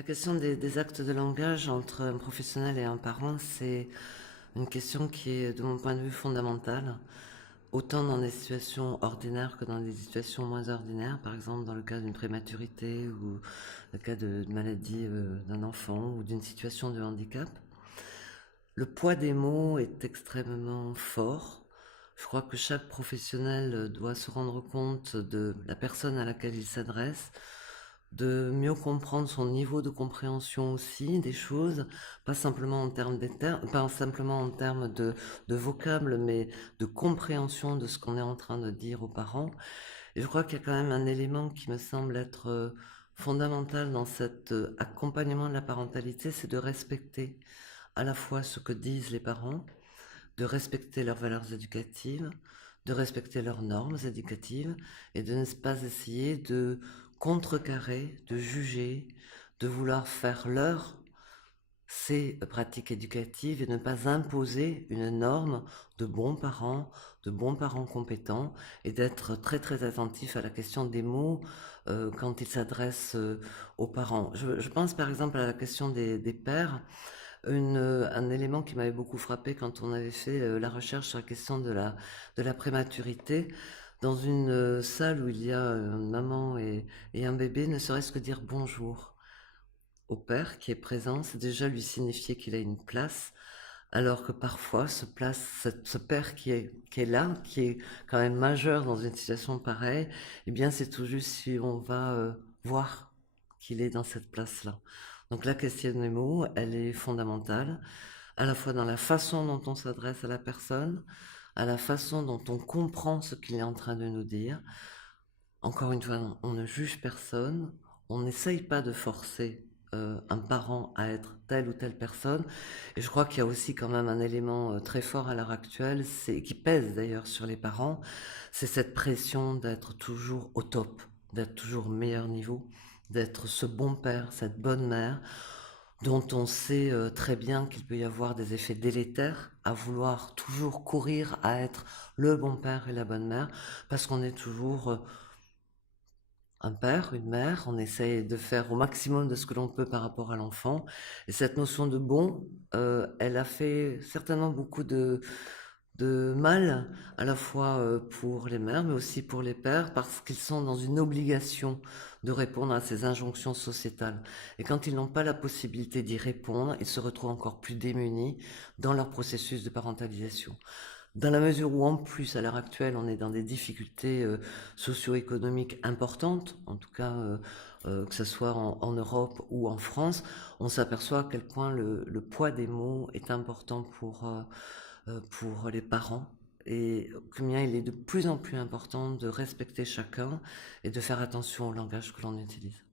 La question des actes de langage entre un professionnel et un parent, c'est une question qui est, de mon point de vue, fondamentale, autant dans des situations ordinaires que dans des situations moins ordinaires, par exemple dans le cas d'une prématurité ou le cas de maladie d'un enfant ou d'une situation de handicap. Le poids des mots est extrêmement fort. Je crois que chaque professionnel doit se rendre compte de la personne à laquelle il s'adresse, de mieux comprendre son niveau de compréhension aussi des choses, pas simplement en termes pas simplement en termes de vocable, mais de compréhension de ce qu'on est en train de dire aux parents. Et je crois qu'il y a quand même un élément qui me semble être fondamental dans cet accompagnement de la parentalité, c'est de respecter à la fois ce que disent les parents, de respecter leurs valeurs éducatives, de respecter leurs normes éducatives et de ne pas essayer de contrecarrer, de juger, de vouloir faire leur ces pratiques éducatives et ne pas imposer une norme de bons parents compétents et d'être très très attentif à la question des mots quand ils s'adressent aux parents. Je pense par exemple à la question des pères. Un élément qui m'avait beaucoup frappé quand on avait fait la recherche sur la question de la prématurité, dans une salle où il y a une maman et un bébé, ne serait-ce que dire bonjour au père qui est présent, c'est déjà lui signifier qu'il a une place, alors que parfois ce père qui est là, qui est quand même majeur dans une situation pareille, eh bien c'est tout juste si on va voir qu'il est dans cette place-là. Donc la question des mots, elle est fondamentale, à la fois dans la façon dont on s'adresse à la personne, à la façon dont on comprend ce qu'il est en train de nous dire. Encore une fois, on ne juge personne, on n'essaye pas de forcer un parent à être telle ou telle personne. Et je crois qu'il y a aussi quand même un élément très fort à l'heure actuelle, qui pèse d'ailleurs sur les parents, c'est cette pression d'être toujours au top, d'être toujours au meilleur niveau, d'être ce bon père, cette bonne mère, dont on sait très bien qu'il peut y avoir des effets délétères à vouloir toujours courir à être le bon père et la bonne mère, parce qu'on est toujours un père, une mère, on essaye de faire au maximum de ce que l'on peut par rapport à l'enfant. Et cette notion de bon, elle a fait certainement beaucoup de mal, à la fois pour les mères, mais aussi pour les pères, parce qu'ils sont dans une obligation de répondre à ces injonctions sociétales. Et quand ils n'ont pas la possibilité d'y répondre, ils se retrouvent encore plus démunis dans leur processus de parentalisation. Dans la mesure où, en plus, à l'heure actuelle, on est dans des difficultés socio-économiques importantes, en tout cas, que ce soit en Europe ou en France, on s'aperçoit à quel point le poids des mots est important pour les parents et combien il est de plus en plus important de respecter chacun et de faire attention au langage que l'on utilise.